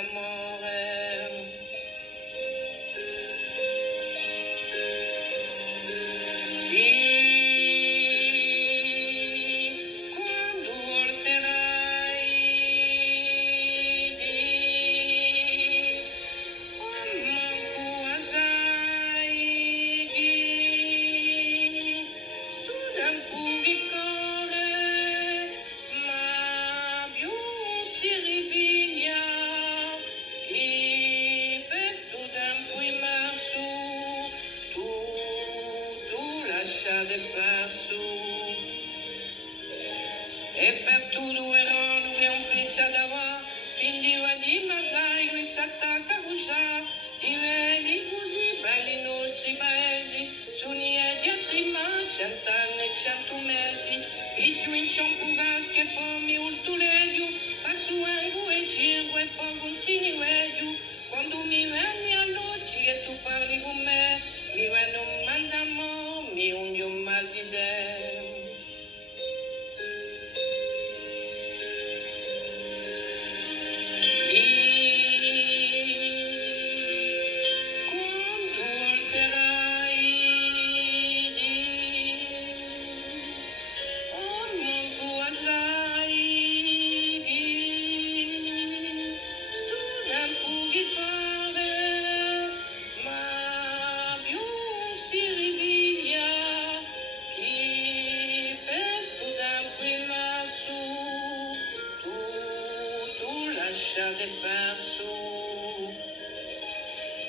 d'amore. Quando volterai, manco assai, sto tempo che corre, ma più si ripiglia, che per sto tempo immerso, tu lasciate perso. E per tutto verano che un pezzo da va, fin di va di masai, mi s'attacca a busciare, i vedi così belli i nostri paesi, sono di altri ma 100 anni e 100 mesi, i più in ciampugas che poi mi urto legio, passo ango e circo e poi continui veggio, quando mi venni all'occhi che tu parli con me, mi viene un mal d'amore, mi unge un mal di te. Quando volterai, manco assai, sto tempo che pare, ma più si ripiglia, che per sto tempo immerso, tu lasciate perso.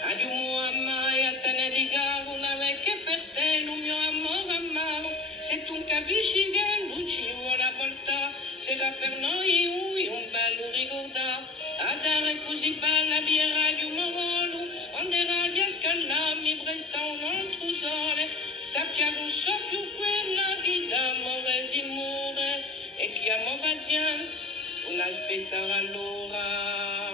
Adiumo amai a te ne dica una vecchia per te, non mio amore amaro, se tu capisci che non ci vuole portare, sarà per noi un bello ricordare, a dare così bella birra di un morolo, onde radio scala mi presta un altro sole, sappia non so più quella che d'amore si muore, e chiamo pazienza, non aspettare allora.